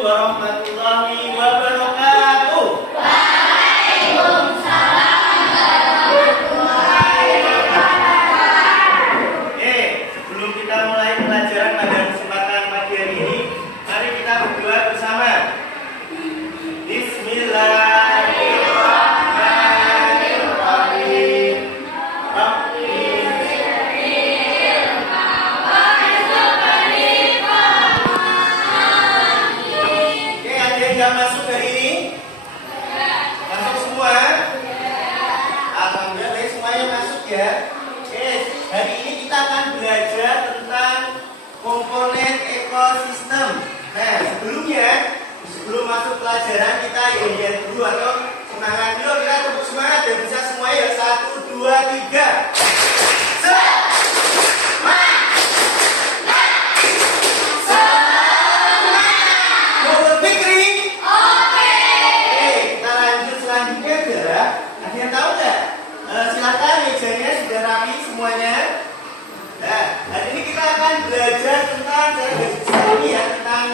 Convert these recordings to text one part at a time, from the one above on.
warahmatullahi wabarakatuh. Oke, sebelum kita mulai pelajaran pada kesempatan pagi hari ini, mari kita berdoa bersama. Bismillahirrahmanirrahim. Oke, ada yang nggak masuk hari ini? Masuk semua? Alhamdulillah semuanya masuk ya. Oke, hari ini kita akan belajar tentang komponen ekosistem. Nah, sebelum masuk pelajaran kita lihat dulu atau semangat dulu, kita tepuk semangat dan bisa semuanya ya. 1, 2, 3. Silakan mejanya sudah rapi semuanya. Nah, hari ini kita akan belajar tentang tentang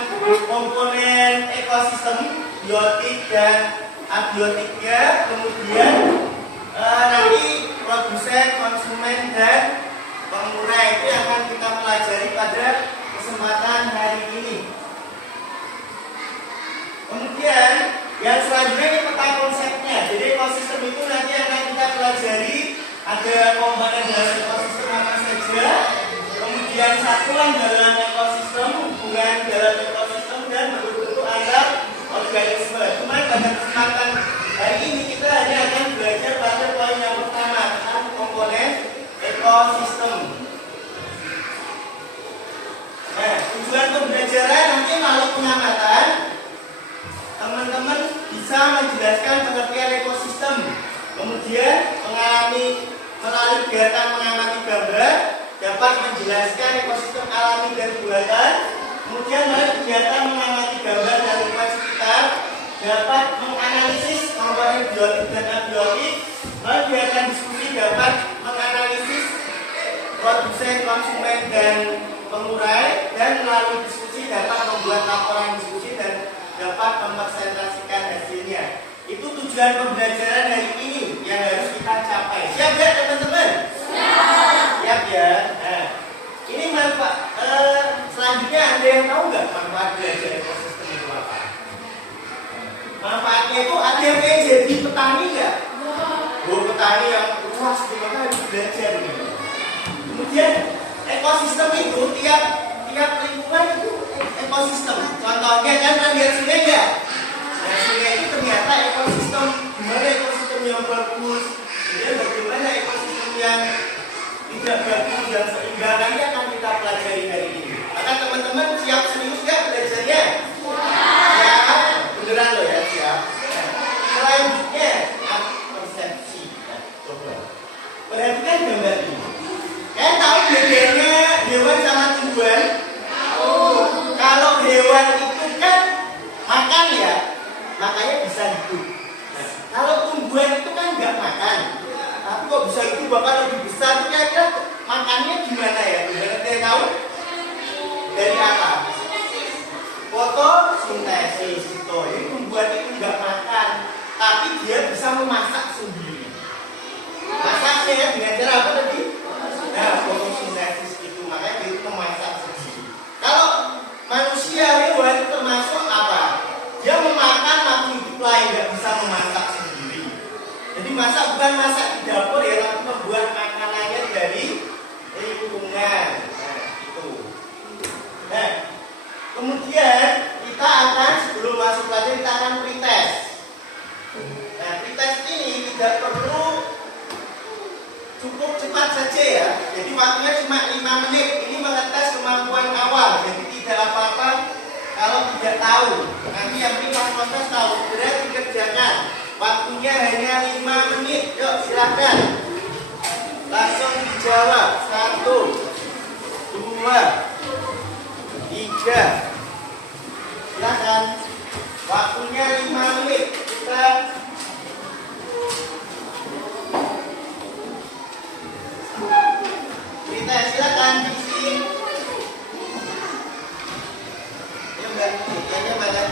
komponen ekosistem, biotik dan abiotiknya, kemudian nanti produsen, konsumen dan pengurai itu yang akan kita pelajari pada kesempatan hari ini. Kemudian yang selanjutnya ini peta konsepnya. Jadi ekosistem itu nanti akan kita pelajari ada komponen dalam ekosistem apa saja, kemudian satuan dalam ekosistem, hubungan dalam ekosistem dan bentuk-bentuk antar organisme. Cuma pada kesempatan hari ini kita hanya akan belajar pada poin yang pertama tentang komponen ekosistem. Nah, tujuan pembelajaran nanti melalui pengamatan teman-teman bisa menjelaskan pengertian ekosistem, kemudian melalui kegiatan mengamati gambar dapat menjelaskan ekosistem alami dan buatan, kemudian melalui kegiatan mengamati gambar dan lingkungan sekitar dapat menganalisis komponen biotik dan abiotik, melalui kegiatan diskusi dapat menganalisis produsen, konsumen dan pengurai, dan melalui diskusi dapat membuat laporan diskusi dan dapat mempresentasikan hasilnya. Itu tujuan pembelajaran hari ini yang harus kita capai. Siap ya teman-teman? Siap ya. Nah, ini manfaat. Selanjutnya ada yang tahu nggak manfaat belajar ekosistem itu apa? Manfaatnya itu ada yang pengen jadi petani nggak? Petani yang luas gimana harus belajar gitu. Kemudian ekosistem itu tiap lingkungan itu ekosistem. Contohnya kan aliran sungai ya. Nah, sungai itu ternyata ekosistem, gimana ekosistem yang bagus, kemudian bagaimana ekosistem yang tidak bagus dan seimbang akan kita pelajari hari ini. Maka teman-teman siap serius nggak belajarnya? Siap, beneran loh ya, siap. Nah, selanjutnya persepsi. Nah, coba perhatikan gambar ini. Kalian tahu bedanya hewan sama tumbuhan? Kalau hewan itu kan makan ya, makanya bisa hidup. Nah, kalau tumbuhan itu kan nggak makan, tapi kok bisa hidup bahkan lebih besar. Itu kira-kira makannya gimana ya? Gimana dia tahu? Dari apa? Fotosintesis. Itu tumbuhan itu nggak makan, tapi dia bisa memasak sendiri. Masaknya ya dengan cara apa tadi? Nah, fotosintesis itu makanya dia memasak sendiri. Kalau manusia hewan termasuk apa? Dia memakan makhluk hidup lain, nggak bisa memasak sendiri. Jadi masak bukan masak di dapur ya, tapi membuat makanannya dari lingkungan. Nah, itu. Nah, kemudian kita akan sebelum masuk lagi kita akan pretest. Nah, pretest ini tidak perlu cukup cepat saja ya. Jadi waktunya cuma 5 menit. Ini mengetes kemampuan awal. Jadi tidak apa-apa kalau tidak tahu. Nanti yang ini pas tahu, segera dikerjakan. Waktunya hanya 5 menit. Yuk silakan. Langsung dijawab. 1, 2, 3. Silakan. Waktunya 5 menit. Kita silakan diisi. Ya enggak, kayaknya mana?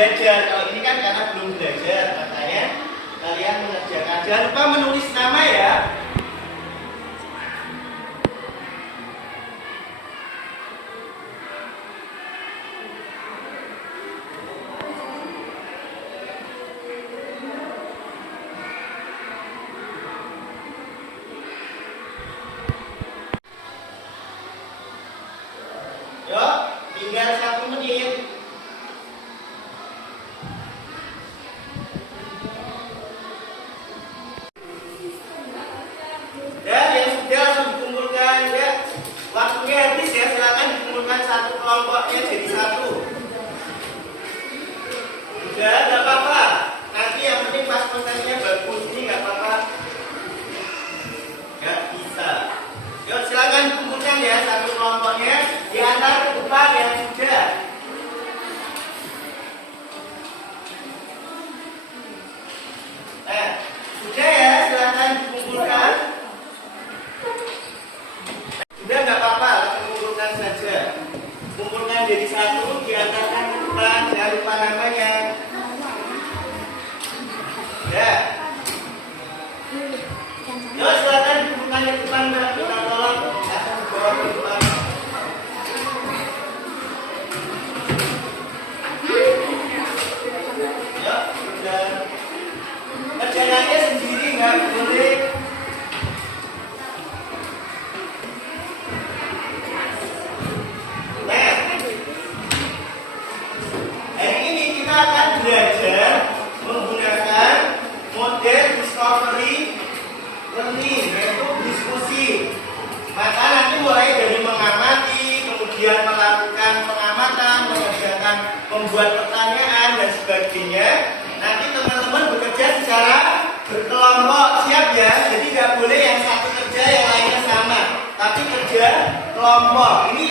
belajar. Kalau ini kan karena belum belajar, makanya kalian mengerjakan. Jangan lupa menulis nama ya. Yuk, tinggal 1 menit. Ya, yang sudah langsung dikumpulkan ya. Waktunya habis ya, silakan dikumpulkan satu kelompoknya jadi satu. Sudah, nggak apa-apa. Nanti yang penting pas kontennya bagus, ini nggak apa-apa. Nggak bisa. Yuk, silakan dikumpulkan ya satu kelompoknya. Diantar ke depan yang sudah. Sudah ya, silakan dikumpulkan. Sudah nggak apa-apa, kumpulkan saja. Kumpulkan jadi satu, diantarkan ke depan, jangan lupa namanya. Ya. Yuk, silakan dikumpulkan ke depan, Mbak. Kita tolong akan dibawa ke depan. Ya, sudah. Kerjaannya sendiri nggak boleh. Nah, hari ini kita akan belajar menggunakan model discovery learning, yaitu diskusi. Maka nanti mulai dari mengamati, kemudian melakukan pengamatan, mengerjakan, membuat pertanyaan dan sebagainya. Nanti teman-teman bekerja secara berkelompok, siap ya? Jadi nggak boleh yang satu kerja yang lainnya sama, tapi kerja kelompok. Ini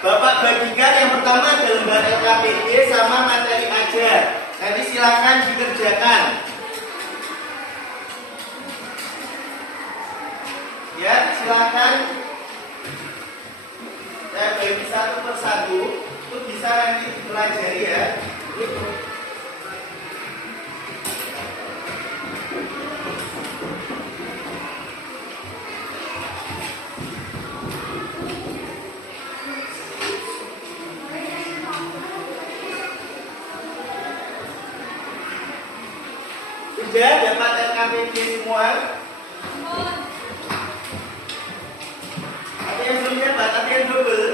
Bapak bagikan yang pertama ada lembar LKPD sama materi ajar. Nanti silakan dikerjakan. Ya, silakan. Saya bagi satu persatu, itu bisa nanti dipelajari ya. Sudah dapat LKPD semua? Ada yang belum dapat, ada yang double.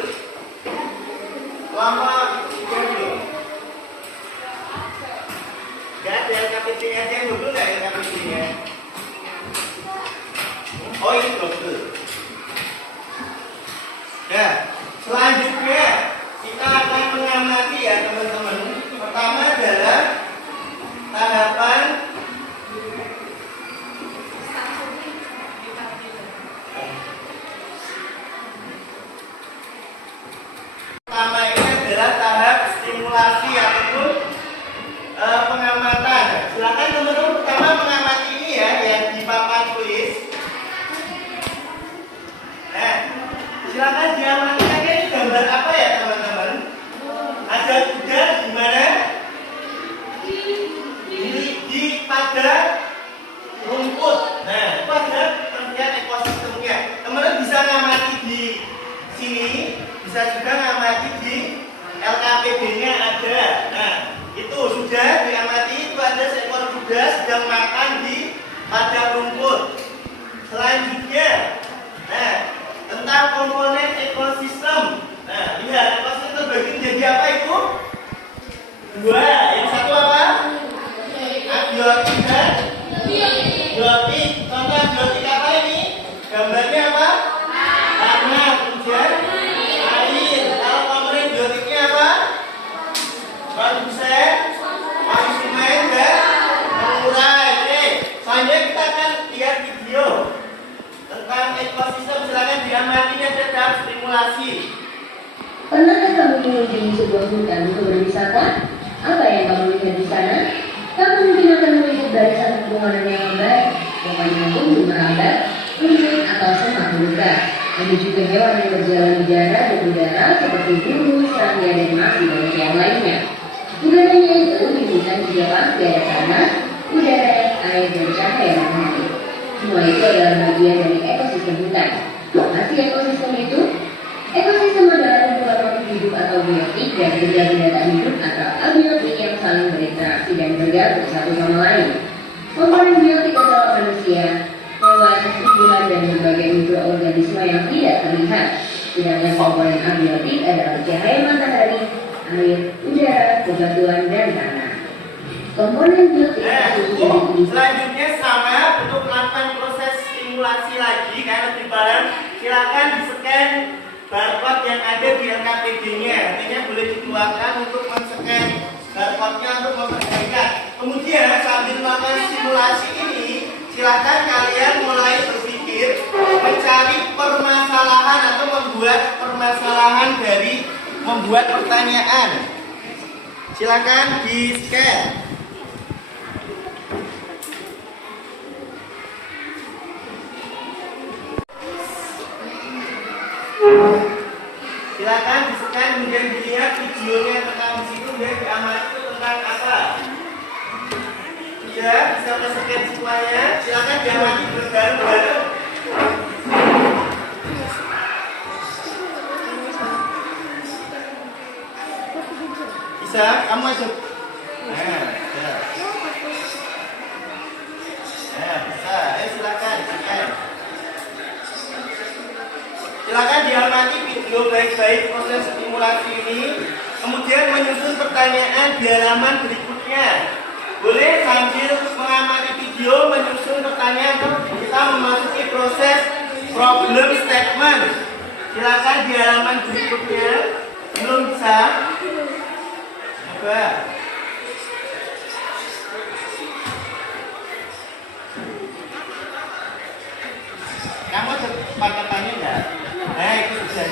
Lama sudah belum? Gak ada LKPD-nya, ada yang double gak LKPD-nya? Oh, ini double. Nah, selanjutnya kita akan mengamati ya teman-teman. Pertama adalah tahapan ini adalah tahap stimulasi ataupun pengamatan. Silakan teman-teman pertama mengamati ini ya yang di papan tulis. Nah, silakan diamati aja ini gambar apa ya teman-teman? Ada kuda di mana? Di pada rumput. Nah, itu ada pengertian ekosistemnya. Teman-teman bisa ngamati di sini. Bisa juga ngamati di LKPD-nya ada. Nah, itu sudah diamati, itu ada seekor kuda sedang makan di padang rumput. Selanjutnya, nah, tentang komponen ekosistem. Nah, lihat ekosistem terbagi menjadi apa itu? Dua. Yang satu apa? Abiotik dan biotik. Contoh abiotik apa ini? Gambarnya apa? Tanah. Kemudian konsen, konsumen dan mengurai. Oke, selanjutnya kita akan lihat video tentang ekosistem. Silakan diamati ada tahap stimulasi. Pernahkah kamu mengunjungi sebuah hutan untuk berwisata? Apa yang kamu lihat di sana? Kamu mungkin akan melihat barisan pepohonan yang lebat, pohon yang tumbuh merambat, rumput atau semak belukar. Ada juga hewan yang berjalan di darat dan udara seperti burung, serangga, dan masih banyak yang lainnya. Bukan hanya itu, lingkungan juga pasti ada tanah, udara, air, dan cahaya matahari. Semua itu adalah bagian dari ekosistem hutan. Apa sih ekosistem itu? Ekosistem adalah kumpulan makhluk hidup atau biotik dan benda-benda tak hidup atau abiotik yang saling berinteraksi dan bergantung satu sama lain. Komponen biotik adalah manusia, hewan, tumbuhan, dan berbagai mikroorganisme yang tidak terlihat. Sedangkan komponen abiotik adalah cahaya matahari, air, udara, bebatuan, dan tanah. Komponen biotik selanjutnya sama untuk melakukan proses simulasi lagi karena lebih paham, silakan di-scan barcode yang ada di LKPD-nya. Artinya boleh dikeluarkan untuk men-scan barcode-nya untuk memperhatikan. Kemudian sambil melakukan simulasi ini, silakan kalian mulai berpikir mencari permasalahan atau membuat permasalahan dari membuat pertanyaan. Silakan di-scan. Silakan di-scan kemudian dilihat videonya tentang di situ dan diamati itu tentang apa. Sudah bisa men-scan semuanya. Silakan diamati bareng-bareng. Bisa, kamu aja. Bisa. Bisa. Silakan, scan. Silakan diamati video baik-baik proses simulasi ini, kemudian menyusun pertanyaan di halaman berikutnya. Boleh sambil mengamati video, menyusun pertanyaan, kita memasuki proses problem statement. Silakan di halaman berikutnya. Belum bisa? Coba. Kamu ada paketannya enggak? Nah, itu bisa.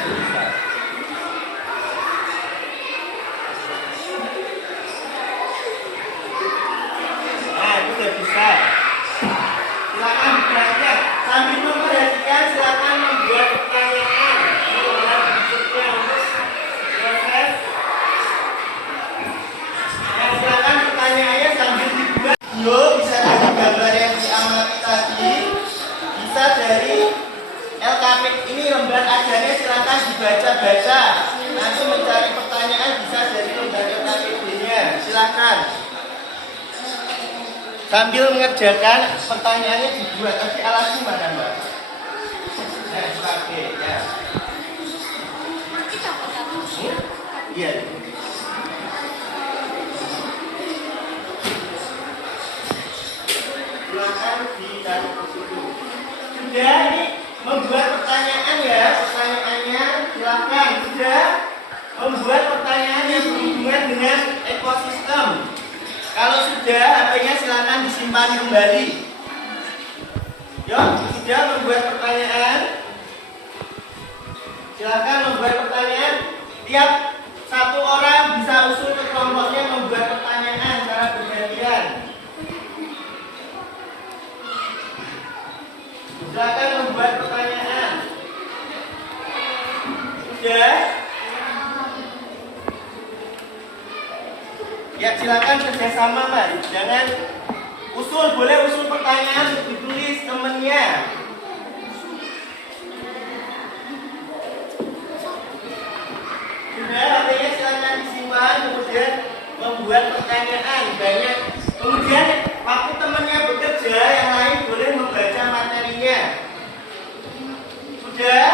Nah, itu sudah bisa. Silakan diperhatikan. Sambil memperhatikan, silakan membuat pertanyaan. Membuat berikutnya untuk proses. Nah, silakan pertanyaannya sambil dibuat. Bisa dari gambar yang diamati tadi. Bisa dari LKPD ini lembar ajarnya, silakan dibaca-baca. Nanti mencari pertanyaan bisa dari lembar LKPD-nya. Silakan. Sambil mengerjakan pertanyaannya dibuat. Nanti alasnya mana, Mbak? Oke, ya. Iya. Silakan dicari ke situ. Sudah, ini membuat pertanyaan ya, pertanyaannya silakan. Sudah membuat pertanyaan yang berhubungan dengan ekosistem. Kalau sudah, HP-nya silakan disimpan kembali. Yuk, sudah membuat pertanyaan. Silakan membuat pertanyaan. Tiap satu orang bisa usul ke kelompoknya membuat pertanyaan secara bergantian. Silakan membuat pertanyaan. Sudah? Ya, silakan kerjasama, Mas. Jangan boleh usul pertanyaan ditulis temennya. Sudah, artinya silakan disimpan, kemudian membuat pertanyaan banyak. Kemudian waktu temannya bekerja, yang lain boleh membaca materinya. Sudah?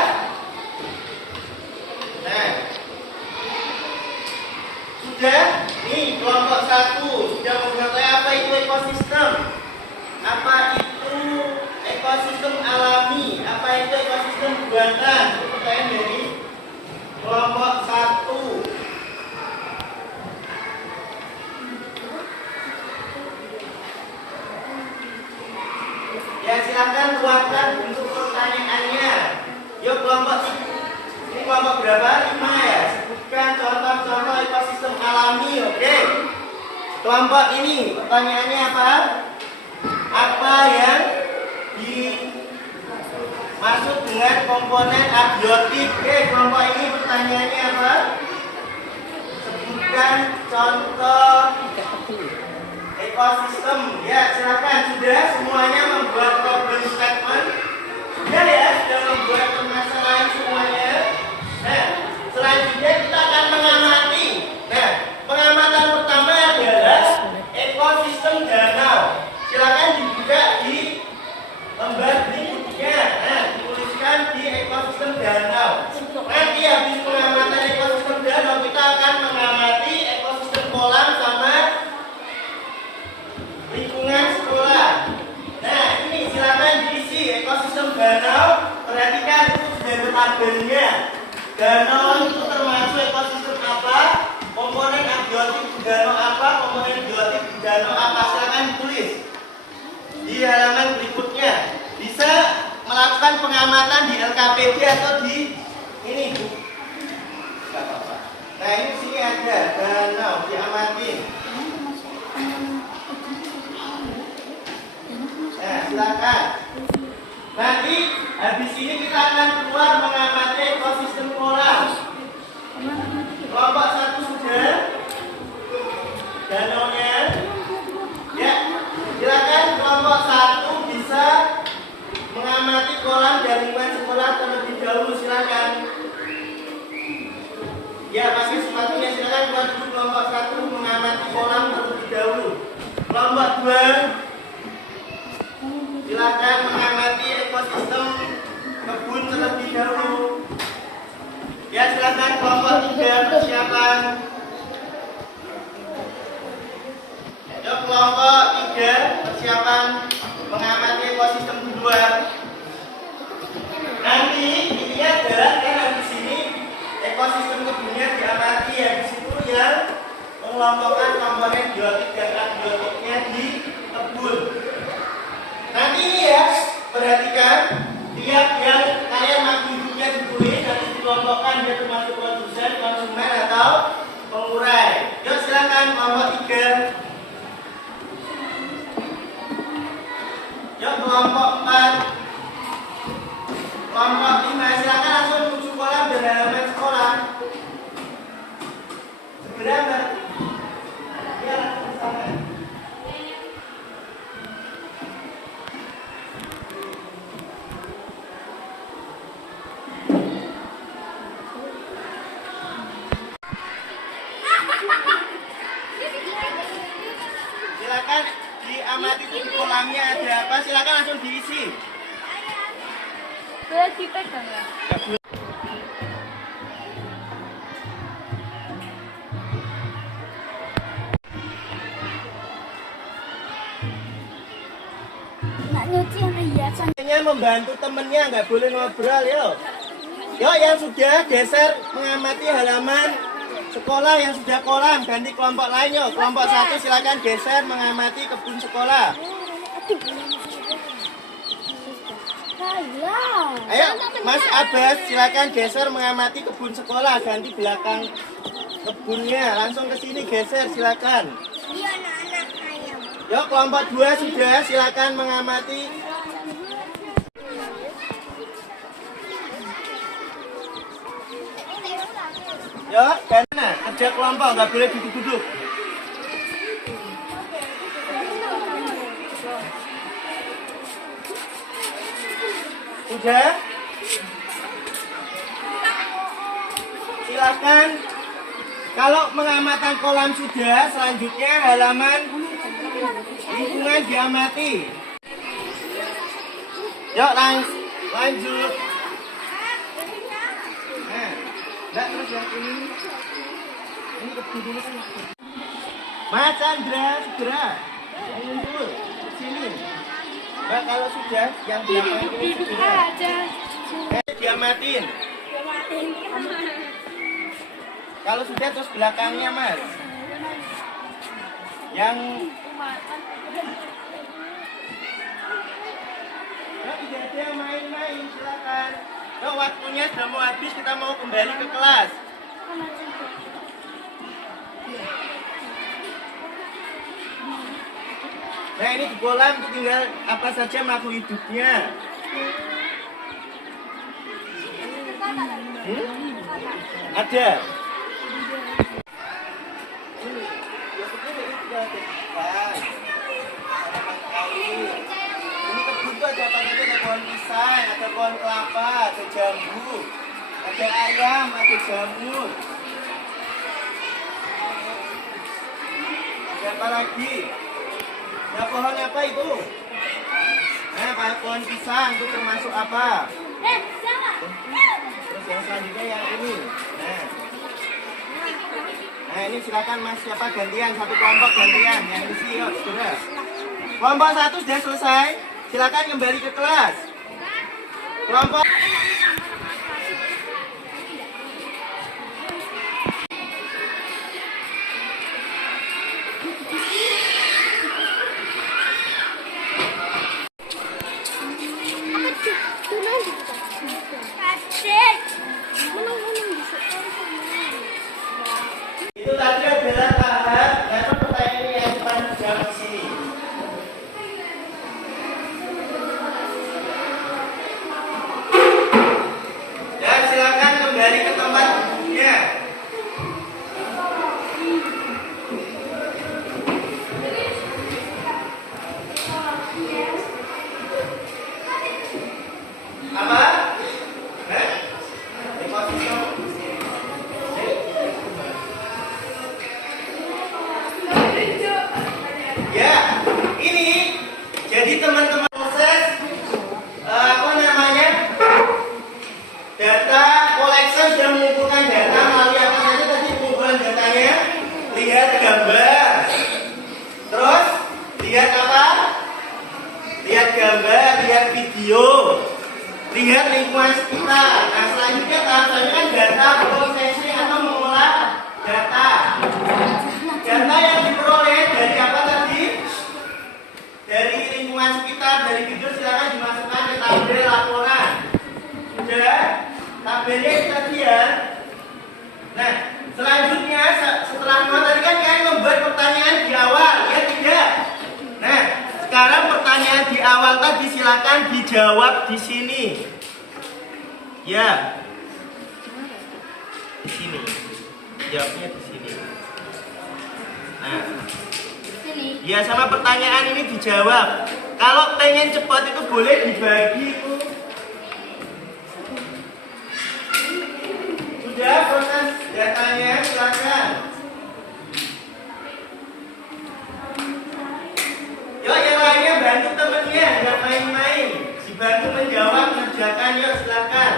Nah, sudah? Nih, kelompok 1 sudah mengetahui apa itu ekosistem. Apa itu ekosistem alami? Apa itu ekosistem buatan? Itu pertanyaan dari kelompok 1. Ya, silakan keluarkan untuk pertanyaannya. Yuk, kelompok ini kelompok berapa? 5 ya. Sebutkan contoh-contoh ekosistem alami, oke? Kelompok ini pertanyaannya apa? Apa yang dimaksud dengan komponen abiotik? Oke, kelompok ini pertanyaannya apa? Sebutkan perhatikan contoh ekosistem. Ya, silakan. Sudah semuanya membuat problem statement? Sudah ya, sudah membuat permasalahan semuanya. Nah, selanjutnya kita akan mengamati. Nah, pengamatan pertama adalah ekosistem danau. Silakan dibuka di lembar berikutnya. Nah, dituliskan di ekosistem danau. Nanti habis pengamatan ekosistem danau, kita akan mengamati ekosistem kolam sama lingkungan sekolah. Nah, ini silakan diisi ekosistem danau. Perhatikan itu sudah ada tabelnya. Danau itu termasuk ekosistem apa? Komponen abiotik di danau apa? Komponen biotik di danau apa? Silakan ditulis di halaman berikutnya. Bisa melakukan pengamatan di LKPD atau di ini, Bu. Enggak apa-apa. Nah, ini sini ada danau, diamatin. Nah, silakan. Nanti habis ini kita akan keluar mengamati ekosistem kolam. Kelompok 1 sudah danaunya. Ya, silakan kelompok 1 bisa mengamati kolam dan lingkungan sekolah terlebih dahulu. Silakan. Ya, pakai sepatunya. Silakan buat dulu kelompok 1 mengamati kolam terlebih dahulu. Kelompok 2 silakan mengamati ekosistem kebun terlebih dahulu. Ya, silakan kelompok 3 persiapan. Ya, kelompok 3 persiapan mengamati ekosistem kedua. Nanti ini adalah kan di sini ekosistem kebunnya diamati ya, di situ yang mengelompokkan komponen biotik dan abiotiknya di kebun. Nanti ini ya, perhatikan tiap yang kalian makhluk hidupnya ditulis dan dikelompokkan dia termasuk produsen, konsumen atau pengurai. Yuk silakan kelompok 3. Yuk kelompok 4. Kelompok 5 silakan langsung menuju kolam dan halaman sekolah. Segera Mbak. Ya, langsung sana. Silakan diamati di kolamnya ada apa, silakan langsung diisi. Boleh dipegang ya? Nak nyuci yang hiasan. Membantu temennya, nggak boleh ngobrol, yuk. Yuk yang sudah geser mengamati halaman sekolah yang sudah kolam, ganti kelompok lain yuk. Kelompok 1 silakan geser mengamati kebun sekolah. Ayo Mas Abbas silakan geser mengamati kebun sekolah, ganti belakang kebunnya, langsung ke sini geser silakan. Yuk kelompok 2 sudah silakan mengamati. Yuk, karena kerja kelompok nggak boleh duduk-duduk. Sudah? Silakan. Kalau mengamatan kolam sudah, selanjutnya halaman lingkungan diamati. Yuk lanjut. Nah, enggak terus yang ini kebun dulu kan. Mas Chandra, segera. Muncul ke sini. Mbak, kalau sudah yang belakang ini segera. Diamatin. Kalau sudah terus belakangnya Mas. Yang tidak ada yang main-main, silakan. Waktunya sudah mau habis, kita mau kembali ke kelas. Nah ini di kolam tinggal apa saja makhluk hidupnya. Ada. ikan. Ini kebun tuh ada apa aja? Ada pohon pisang, ada pohon kelapa, ada jambu, ada ayam, ada jamur. Ada apa lagi? Nah, pohon apa itu? Nah, pohon pisang itu termasuk apa? Terus yang selanjutnya yang ini. Nah ini silakan Mas, siapa gantian, satu kelompok gantian yang isi yuk, sudah. Kelompok 1 sudah selesai, silakan kembali ke kelas. Kelompok itu tadi adalah tahap level pertanyaan yang cepat dijawab di sini. Ya, silakan kembali ke tempat duduknya. Apa? Di posisi ya, ini jadi teman-teman proses apa namanya data collection sudah mengumpulkan data melalui apa saja tadi pengumpulan datanya, lihat gambar, terus lihat apa? Lihat gambar, lihat video, lihat lingkungan sekitar. Nah selanjutnya tahap selanjutnya kan data processing atau mengolah data. Data yang diperoleh dari apa tadi? Dari lingkungan sekitar, dari video silakan dimasukkan ke tabel laporan. Sudah? Tabelnya itu tadi ya. Nah, selanjutnya setelah tadi kan kalian membuat pertanyaan di awal, ya tidak? Nah, sekarang pertanyaan di awal tadi silakan dijawab di sini. Ya. Di sini. Jawabnya di sini. Nah, ya sama pertanyaan ini dijawab. Kalau pengen cepat itu boleh dibagi. Sudah proses datanya silakan. Yuk yang lainnya bantu temennya, nggak main-main. Dibantu menjawab, kerjakan yuk silakan.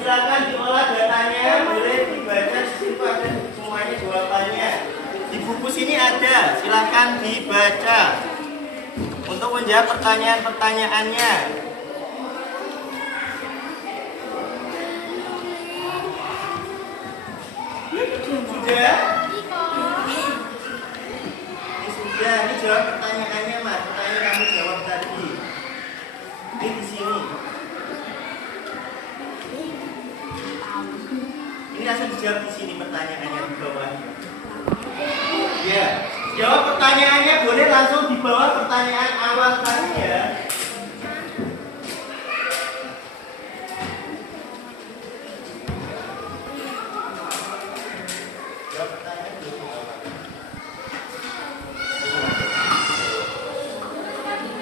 Silakan diolah datanya, boleh dibaca di situ ada semuanya jawabannya. Di buku sini ada, silakan dibaca untuk menjawab pertanyaan-pertanyaannya. Sudah? Ini sudah, ini jawab pertanyaannya Mas. Pertanyaan kamu jawab tadi. Ini di sini. Ini langsung dijawab di sini pertanyaannya di bawah. Ya, jawab pertanyaannya boleh langsung di bawah pertanyaan awal tadi ya. Jawab pertanyaan di bawah.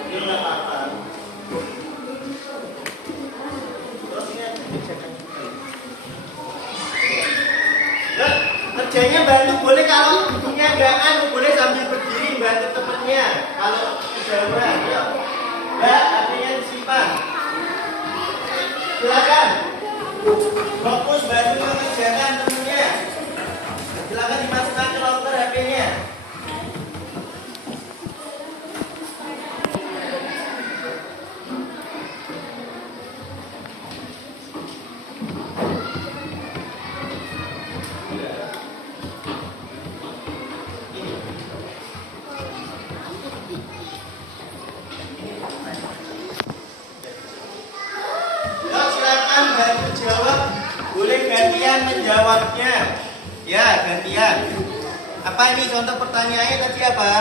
Ini nggak apa-apa. Terus ini ada kebijakan juga. Kerjanya bantu boleh, kalau duduknya enggak boleh sambil berdiri bantu temennya. Kalau kejauhan, ya. Mbak, artinya disimpan. Silakan. Fokus bantu mengerjakan temennya. Silakan dimasukkan ke locker HP-nya. Menjawabnya ya gantian. Apa ini contoh pertanyaannya tadi apa?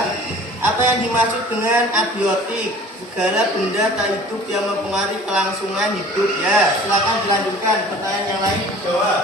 Apa yang dimaksud dengan abiotik? Segala benda tak hidup yang mempengaruhi kelangsungan hidup. Ya silakan dilanjutkan, pertanyaan yang lain dijawab.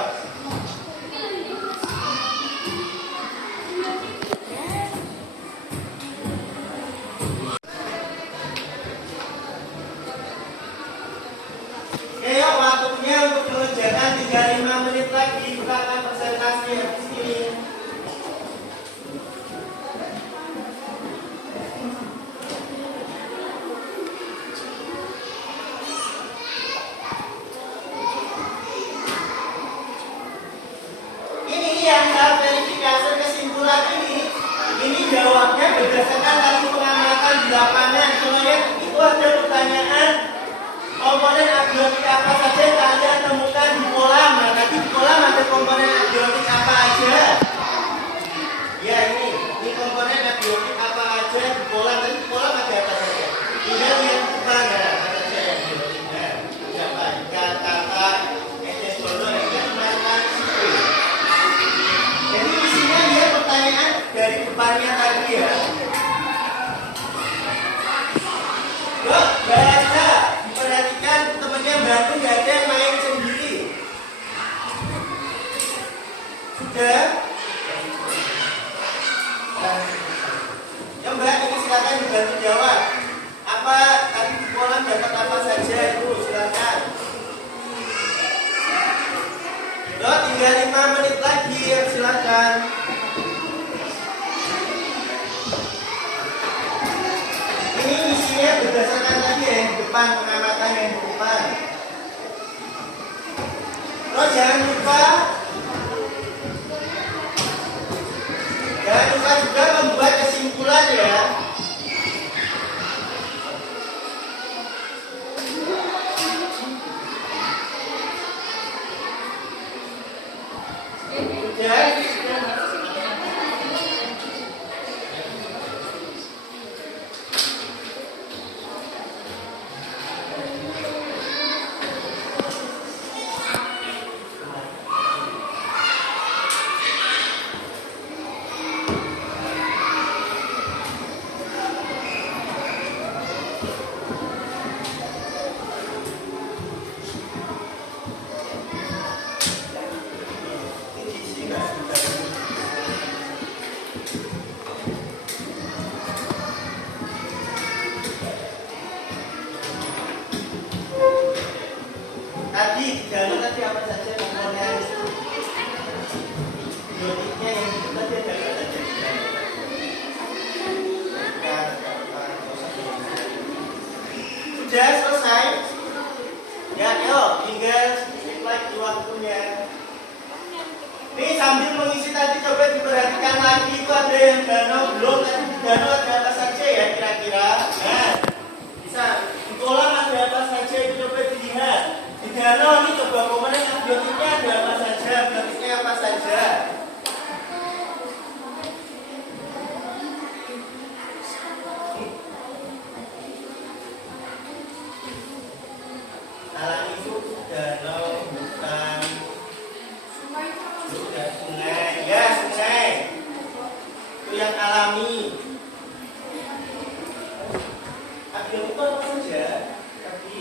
berdasarkan hasil pengamatan di lapangan. Kemudian itu ada pertanyaan komponen abiotik apa saja yang kalian temukan di kolam. Nah, nanti di kolam ada komponen abiotik apa aja. Ya ini komponen abiotik apa aja di kolam. Nanti di kolam ada apa saja. Tinggal lihat depan ya, apa saja yang abiotiknya. Siapa? Ikan, kakak, eces dodo, ikan makan situ. Jadi isinya dia pertanyaan dari depannya tadi ya. Yuk, baca. Diperhatikan temennya bantu, gak ada yang main sendiri. Sudah? Ya Mbak, ini silakan dibantu jawab. Apa tadi di kolam dapat apa saja itu? Silakan. Yuk, tinggal 5 menit lagi ya, silakan. Ini isinya berdasarkan tadi ya, yang di depan, pengamatan yang di depan. Terus jangan lupa juga membuat kesimpulan ya. Tadi di dalam tadi apa saja komponen biotiknya yang tadi ada apa saja di dalam? Sudah selesai? Ya, yuk tinggal sedikit lagi waktunya. Nih sambil mengisi tadi coba diperhatikan lagi, itu ada yang danau belum? Tadi di danau ada apa saja ya kira-kira? Nah, bisa di kolam ada apa saja itu coba dilihat. Di danau ini coba komponen abiotiknya ada apa saja, abiotiknya apa saja. Alam itu danau bukan sudah sungai, ya sungai itu yang alami. Abiotik itu apa saja? Tadi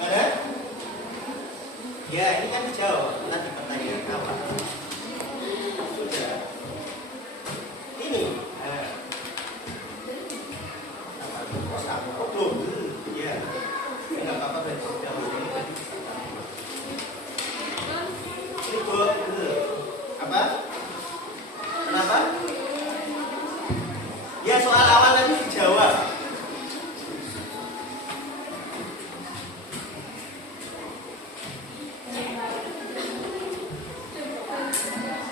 mana? Ya, ini kan dijawab tadi pertanyaan apa? Sudah. Ini. Oh, belum. Ya. Ini nggak apa-apa berarti sudah. Ini belum. Apa? Kenapa? Ya, soal awal tadi dijawab.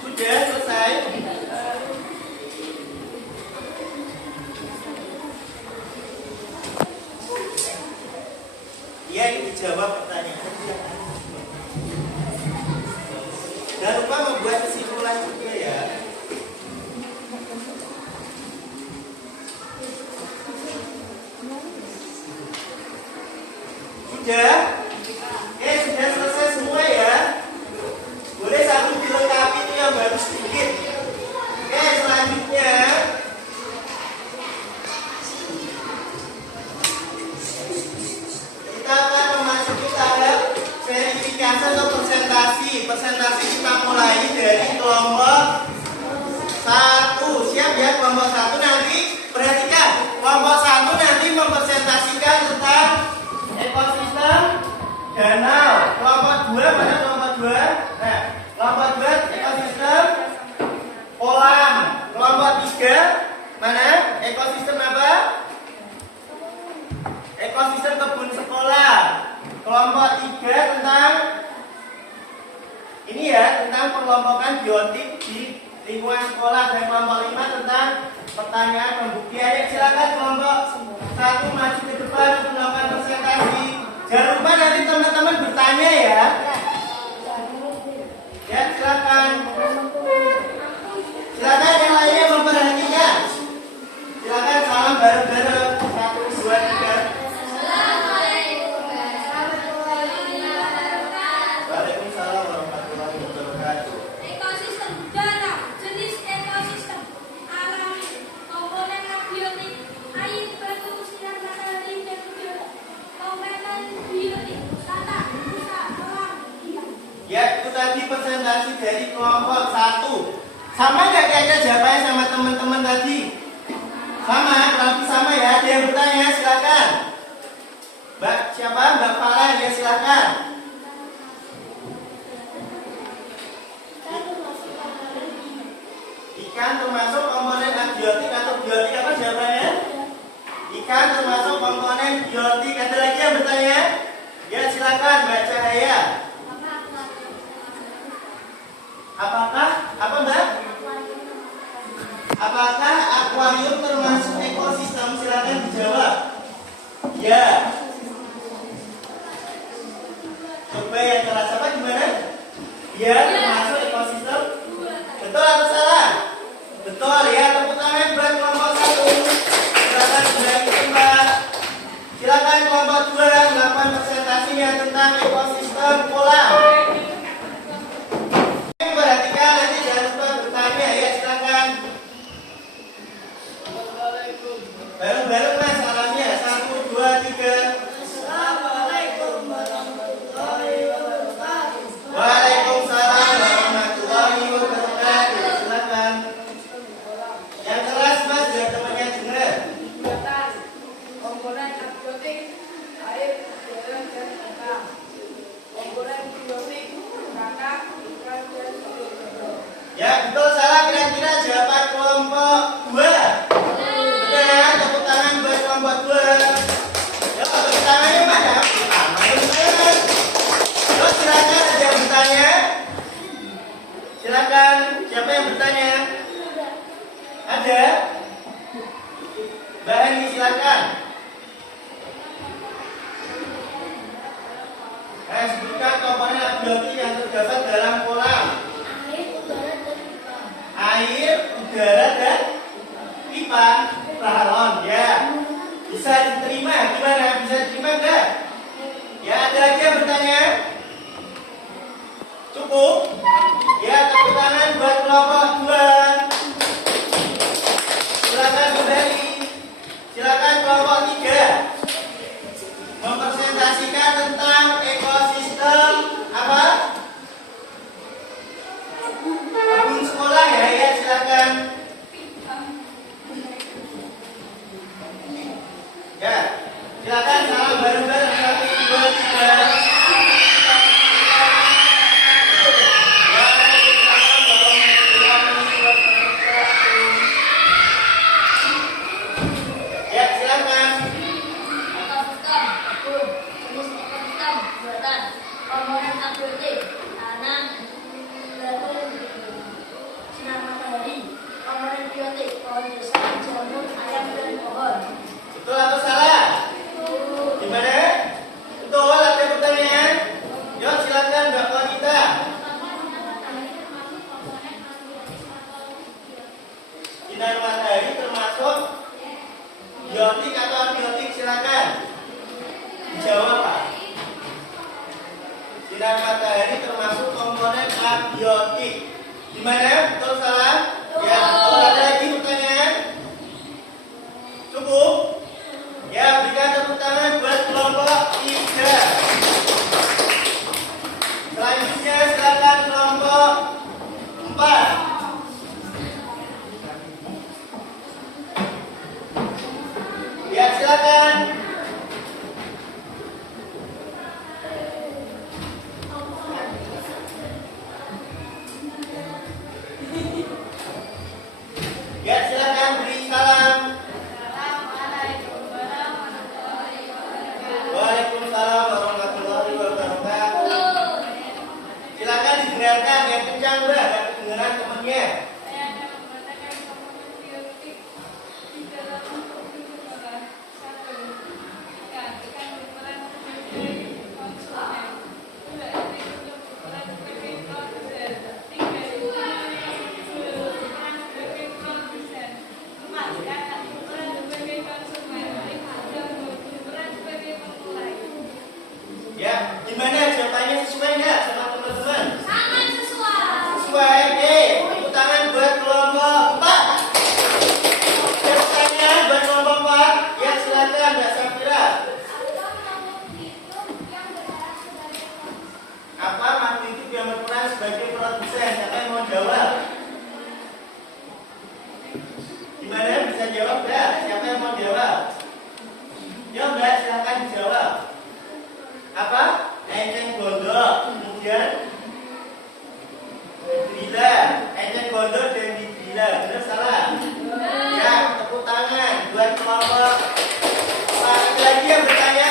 Sudah selesai? Ya, ini dijawab pertanyaan. Jangan lupa membuat kesimpulan juga ya. Sudah? Sudah selesai semua ya. Boleh satu dilengkapi itu yang baru sedikit. Selanjutnya kita akan memasuki tahap verifikasi atau presentasi. Presentasi kita mulai dari kelompok 1. Siap ya, kelompok 1 nanti perhatikan. Kelompok 1 nanti mempresentasikan tentang ekosistem danau. Kelompok 2 mana kelompok 2? Nah, kelompok 2 ekosistem kolam. Kelompok 3 mana? Ekosistem apa? Ekosistem kebun sekolah. Kelompok 3 tentang tentang perlombakan biotik di lingkungan sekolah dan kelompok 5 tentang pertanyaan pembuktian. Ya, silakan kelompok 1 maju ke depan untuk melakukan presentasi. Jangan lupa nanti teman-teman bertanya ya. Ya, silakan. Silakan yang lainnya memperhatikan. Silakan salam bareng-bareng. 1, 2, 3. Waalaikumsalam warahmatullahi wabarakatuh. Ekosistem dalam jenis ekosistem alami, komponen abiotik, air, batu, sinar matahari, dan udara, komponen biotik, tanah, busa, alam, hidup. Ya, itu tadi presentasi dari kelompok 1. Sama nggak kayaknya jawabannya sama teman-teman tadi? Sama, berarti sama ya. Ada yang bertanya, silakan. Mbak siapa? Mbak Farah, ya silakan. Ikan termasuk komponen abiotik atau biotik apa jawabannya? Ikan termasuk komponen biotik. Ada lagi yang bertanya? Ya silakan Mbak Cahaya. Apakah apa Mbak? Apakah akuarium termasuk ekosistem? Silakan dijawab. Ya. Coba yang keras apa gimana? Ya, termasuk ekosistem. Betul atau salah? Betul ya. Tepuk tangan buat kelompok 1. Silakan kembali Mbak. Silakan kelompok 2 melakukan presentasinya tentang ekosistem kolam. Perhatikan nanti jangan lupa bertanya ya, silakan. Bareng-bareng Mas salamnya. 1, 2, 3. Assalamualaikum warahmatullahi wabarakatuh. Waalaikumsalam warahmatullahi wabarakatuh. Silakan. Yang keras Mas biar temannya dengar. Biota, komponen abiotik, air, udara, dan tanah. Komponen biotik, tanah, ikan, dan udara. Ya, betul salah kira-kira jawaban kelompok 2. Benar, tepuk tangan buat kelompok 2. Ya, tepuk tangannya mana? Benar. Terus silakan ada yang bertanya? Silakan, siapa yang bertanya? Ada? Mbak Hani silakan. Sebutkan komponen abiotik yang terdapat dalam kolam. Air, udara, dan pipa. Balon, ya. Bisa diterima, gimana? Bisa diterima enggak? Ya, ada lagi yang bertanya? Cukup? Ya, tepuk tangan buat kelompok 2. Silakan kembali. Silakan kelompok 3. Mempresentasikan tentang ekosistem apa? Kebun sekolah ya, ya silakan. Ya, silakan salam bareng-bareng 1, 2, 3. Waalaikumsalam warahmatullahi wabarakatuh. Ya, silakan. Ekosistem kebun, jenis ekosistem buatan, komponen abiotik, tanah, batu, sinar matahari, komponen biotik, pohon desa, jamur, ayam, dan pohon. Betul atau salah? Gimana? Betul, ada pertanyaan? Yuk silakan Mbak Wanita. Sinar matahari termasuk biotik atau abiotik? Silakan dijawab Pak. Sinar matahari termasuk komponen abiotik. Gimana? Betul salah? Ya, betul. Ada lagi pertanyaan? Cukup? Ya, berikan tepuk tangan buat kelompok 3. Selanjutnya silakan kelompok 4. Ya, silakan. dengarkan yang kencang Mbak, dan kedengaran temannya. Saya akan mengatakan komponen biotik di dalam pertumbuhan. 1. Ikan berperan sebagai konsumen. 2. Untuk berperan sebagai produsen. 3. Berperan sebagai produsen. 4. Kakak berperan sebagai konsumen. 5. Berperan sebagai pemulai. Ya, gimana jawabannya, sesuai nggak sama teman-teman? Sangat sesuai. Sesuai, oke. Tepuk tangan buat kelompok 4. Pertanyaan buat kelompok 4. Ya, silakan Mbak Safira. Apa magnitudo yang berperan sebagai produsen? Siapa yang mau jawab? Gimana, bisa jawab nggak? Siapa yang mau jawab? Ya Mbak, silakan dijawab. Apa? Enceng gondok, kemudian drila, enceng gondok dan drila. Benar salah? Ya, tepuk tangan buat kelompok. Satu lagi yang bertanya,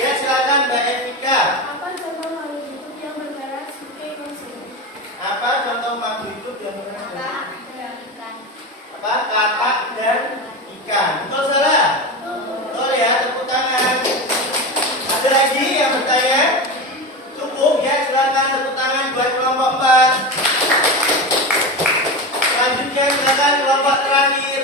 ya silakan Mbak Evika. Apa contoh magnitudo yang berperan sebagai konsumen? Apa contoh magnitudo yang berperan? Ikan. Apa? Katak dan ikan. Betul salah? Betul ya, tepuk tangan. Ada lagi yang bertanya? Cukup ya, silakan tepuk tangan buat kelompok 4. Selanjutnya silakan kelompok terakhir.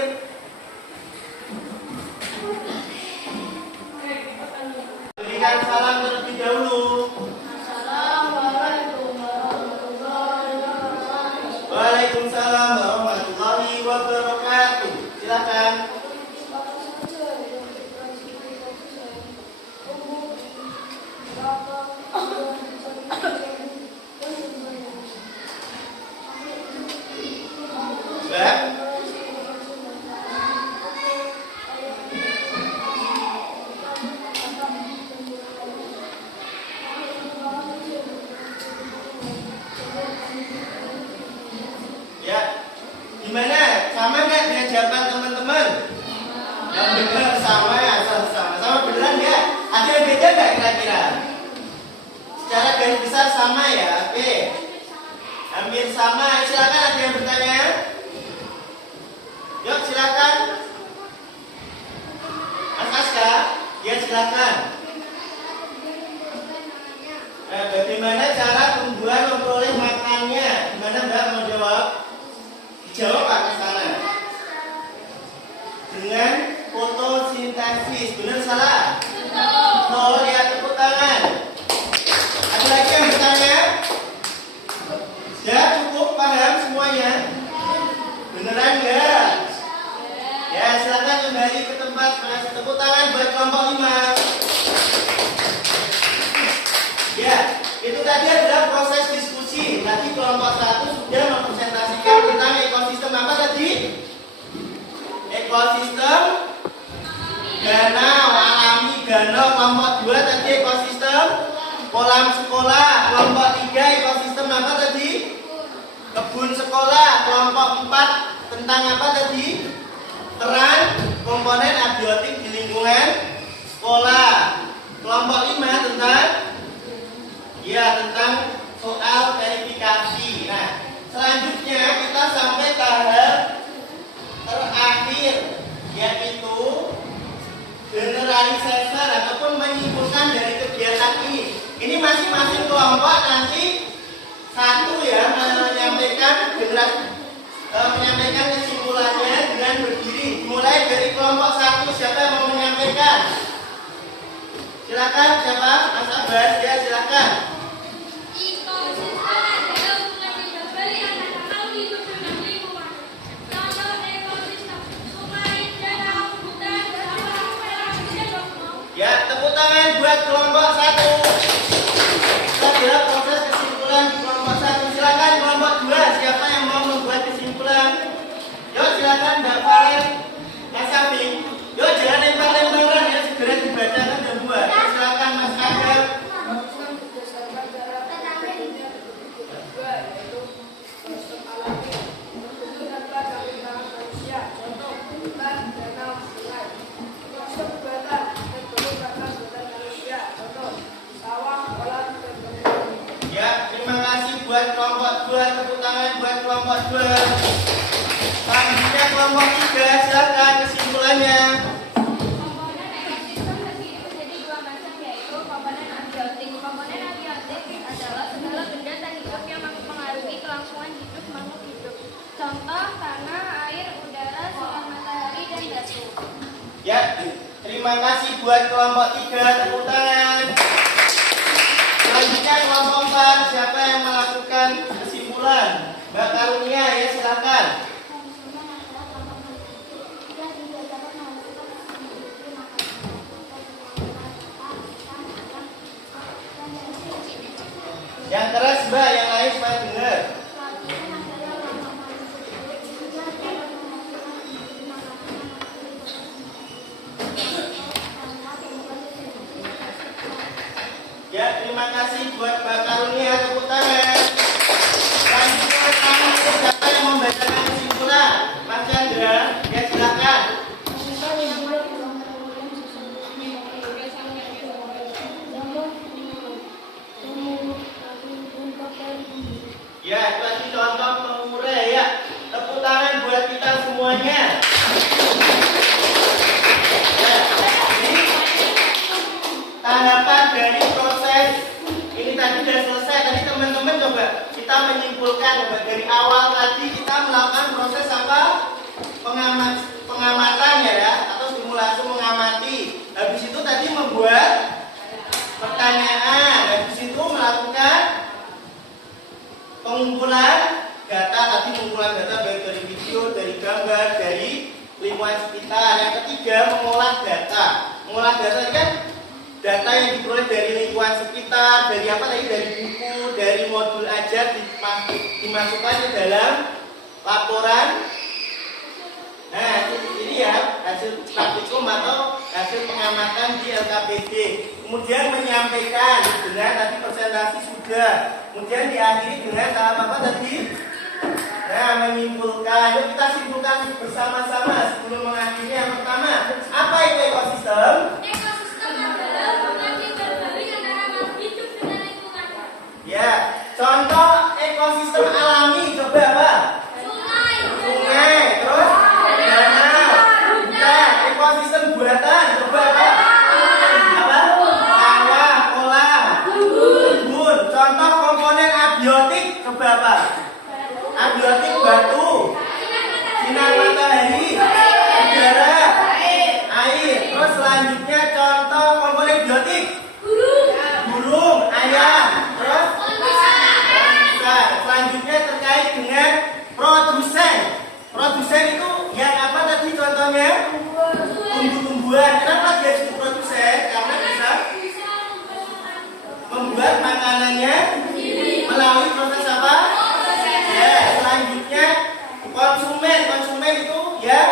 Berikan salam terlebih dahulu. Waalaikumsalam warahmatullahi wabarakatuh. Silakan. Mbak. Ya, gimana? Sama nggak dengan jawaban teman-teman? Yang benar sama, sama beneran nggak? Ada yang beda nggak kira-kira? Secara garis besar sama ya, oke. Hampir sama. Silakan, ada yang bertanya? Yuk silakan. Mas Aska, ya silakan. Bagaimana cara tumbuhan memperoleh makannya? Gimana Mbak mau jawab? Jawab Pak ke sana. Dengan fotosintesis. Benar salah? Betul ya, tepuk tangan. Ada lagi yang bertanya? Ya, cukup paham semuanya? Beneran enggak? Ya, silakan kembali ke tempat. Kasih tepuk tangan buat kelompok 5. Ya, itu tadi adalah proses diskusi. Tadi kelompok 1 sudah mempresentasikan tentang ekosistem apa tadi? Ekosistem danau, alami danau. Kelompok 2 tadi ekosistem kolam sekolah. Kelompok 3 ekosistem apa tadi? Kebun sekolah. Kelompok 4 tentang apa tadi? Peran komponen abiotik di lingkungan sekolah. Kelompok 5 tentang soal verifikasi. Nah, selanjutnya kita sampai tahap terakhir, yaitu generalisasi ataupun menyimpulkan dari kegiatan ini. Ini masing-masing kelompok nanti satu ya menyampaikan kesimpulannya dengan berdiri. Mulai dari kelompok 1, siapa yang mau menyampaikan? Silakan, siapa? Mas Abbas, ya silakan. Ya, tepuk tangan buat kelompok 1. Kita lihat proses kesimpulan di kelompok 1. Silakan kelompok 2. Siapa yang mau membuat kesimpulan? Yuk silakan Mbak Valen, Mas Safi. Yuk jangan lempar-lemparan ya, segera dibacakan dan buat. Silakan Mas Kader. buat kelompok 2, tepuk tangan buat kelompok 2. Selanjutnya kelompok 3, silakan kesimpulannya. Komponen ekosistem terdiri menjadi dua macam, yaitu komponen abiotik. Komponen abiotik adalah segala benda tak hidup yang mempengaruhi kelangsungan hidup makhluk hidup. Contoh tanah, air, udara, sinar matahari, dan batu. Ya, terima kasih buat kelompok 3, tepuk tangan. Selanjutnya kelompok 4, siapa yang melakukan kesimpulan? Mbak Karunia ya, silakan. Yang keras Mbak, yang lain supaya dengar. Ya, terima kasih buat Mbak Karunia, tepuk tangan. Selanjutnya kami siapa yang membacakan kesimpulan? Mas Chandra, ya silakan. Ya, itu tadi contoh pengurai ya. Tepuk tangan buat kita semuanya. Ya, ini tahapan dari proses ini tadi sudah selesai. Tadi teman-teman coba kita menyimpulkan coba dari awal tadi kita melakukan proses apa? Pengamatan ya, atau simulasi mengamati. Habis itu tadi membuat pertanyaan. Habis itu melakukan pengumpulan data, tadi pengumpulan data baik dari video, dari gambar, dari lingkungan sekitar. Yang ketiga, mengolah data. Mengolah data ini kan data yang diperoleh dari lingkungan sekitar, dari apa tadi, dari buku, dari modul ajar dimasukkan ke dalam laporan. Nah, ini ya hasil praktikum atau hasil pengamatan di LKPD. Kemudian menyampaikan dengan tadi presentasi sudah. Kemudian diakhiri dengan tahap apa tadi? Nah, menyimpulkan. Yuk kita simpulkan bersama-sama sebelum mengakhiri. Yang pertama, apa itu ekosistem? Ekosistem adalah hubungan terbaik antara makhluk hidup dengan lingkungan. Ya, contoh ekosistem alami coba apa? Sungai, Sungai, terus danau, hutan. Ekosistem buatan coba apa? Apa? Sawah, kolam, kebun. Contoh komponen abiotik coba apa? Abiotik batu, sinar matahari, udara, air. Terus selanjutnya contoh komponen biotik burung, ayam. Terus bisa. Selanjutnya terkait dengan produsen. Produsen itu yang apa tadi contohnya? Tumbuh-tumbuhan. Kenapa dia disebut produsen? Karena bisa membuat makanannya melalui proses apa? Ya, selanjutnya konsumen. Konsumen itu yang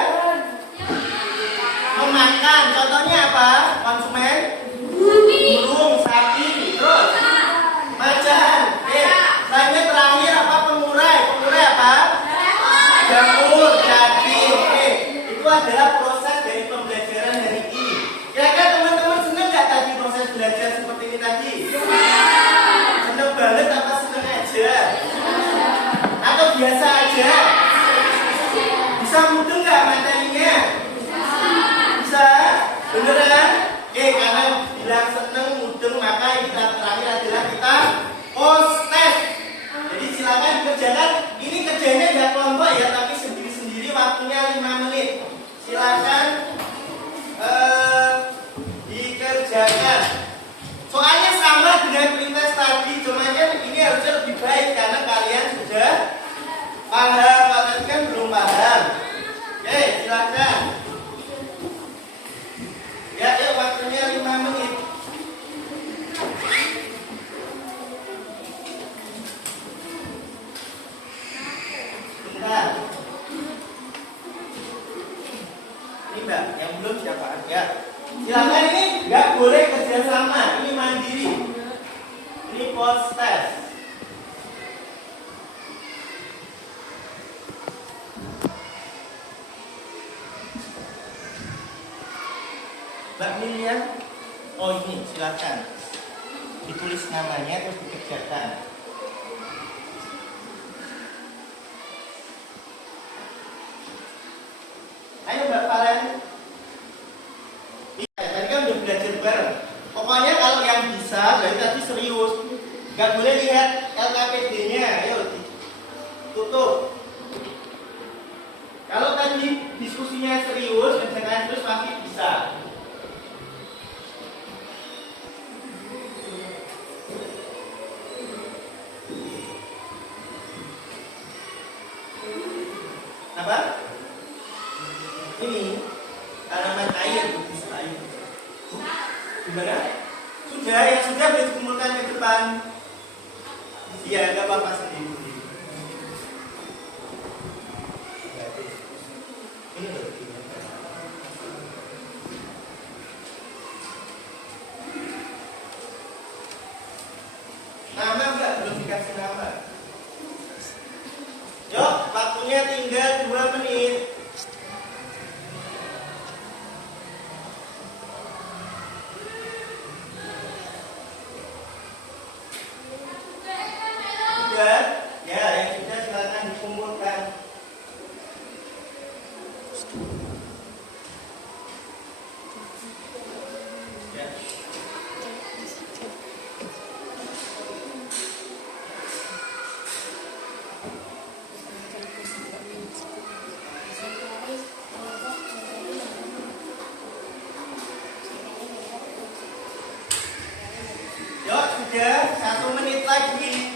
memakan. Contohnya apa? Konsumen burung, sapi, terus macan. Selanjutnya terakhir apa? Pengurai. Pengurai apa? Jamur, daging. Itu adalah proses dari pembelajaran hari ini. Kira-kira teman-teman senang nggak tadi proses belajar seperti ini tadi? Senang banget apa senang aja? Atau biasa aja? Bisa mudeng nggak materinya? Bisa? Beneran? Karena bilang seneng mudeng maka ini tahap terakhir adalah kita post test. Jadi silakan dikerjakan. Ini kerjanya nggak kelompok ya, tapi sendiri-sendiri, waktunya 5 menit. Silakan dikerjakan. Soalnya sama dengan pretest tadi, cuman kan ini harusnya lebih baik karena kalian sudah paham. Kalau tadi kan belum paham. Oke, silakan. Ya, waktunya 5 menit. Bentar. Ini Mbak, yang belum siapa? Ya. Silakan, ini nggak boleh kerjasama, ini mandiri. Ini post test. Mbak Miriam, oh ini silakan ditulis namanya terus dikerjakan. Ayo Mbak Farhan. Iya, tadi kan udah belajar bareng. Pokoknya kalau yang bisa, berarti tadi serius. Gak boleh lihat LKPD-nya. Ayo, tutup. Kalau tadi diskusinya serius, kerjakan terus pasti bisa. Apa? Ini tanaman air, bisa air. Gimana? Sudah, ya sudah boleh dikumpulkan ke depan. Iya, nggak apa-apa sendiri. Ini loh. Nama nggak belum dikasih nama. Yuk, waktunya tinggal 2 menit. Sudah? Ya, yang sudah silakan dikumpulkan. Ya. Yuk, sudah 1 menit lagi.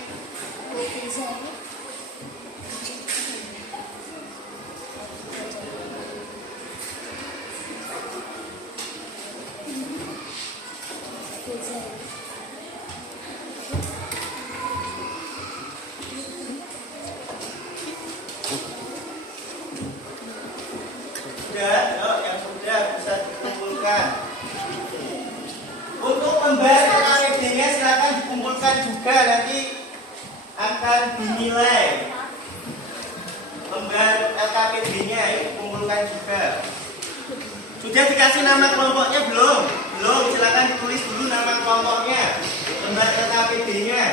Sudah, yuk, yang sudah bisa dikumpulkan. Untuk pembahasan KPD-nya silakan dikumpulkan juga, nanti akan dinilai. Lembar LKPD-nya dikumpulkan juga. Sudah dikasih nama kelompoknya belum? Belum, silakan ditulis dulu nama kelompoknya. Lembar LKPD-nya.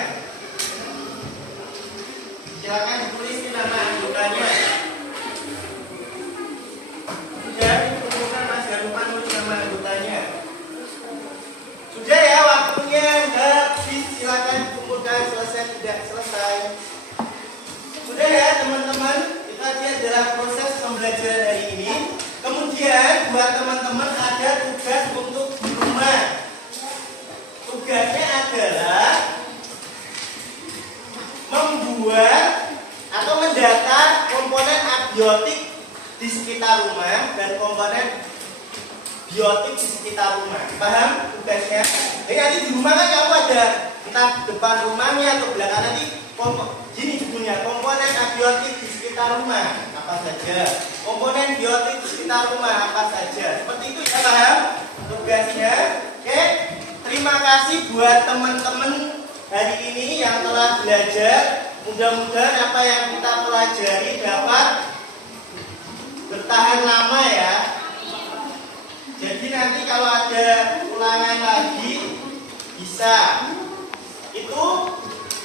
Silakan ditulis nama anggotanya. Sudah dikumpulkan, Mas, jangan lupa nulis nama anggotanya. Sudah ya, waktunya habis. Silakan dikumpulkan, selesai tidak selesai. Sudah ya teman-teman, itu tadi adalah proses pembelajaran hari ini. Kemudian buat teman-teman ada tugas untuk di rumah. Tugasnya adalah membuat atau mendata komponen abiotik di sekitar rumah dan komponen biotik di sekitar rumah. Paham tugasnya? Jadi nanti di rumah kan kamu ada entah depan rumahnya atau belakang, nanti gini judulnya, komponen abiotik di sekitar rumah apa saja, komponen biotik di sekitar rumah apa saja. Seperti itu ya, paham tugasnya? Oke, terima kasih buat teman-teman hari ini yang telah belajar. Mudah-mudahan apa yang kita pelajari dapat bertahan lama ya. Jadi nanti kalau ada ulangan lagi bisa. Itu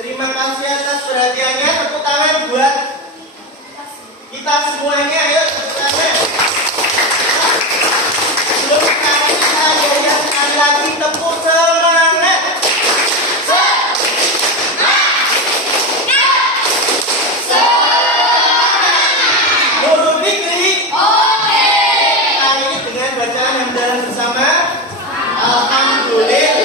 terima kasih atas perhatiannya. Tepuk tangan buat kita semuanya. Ayo tepuk tangan. Sebelum kita yang sekali lagi tepuk semangat. Nurul Fikri. Oke. Kali ini dengan bacaan yang dalam bersama. Alhamdulillah.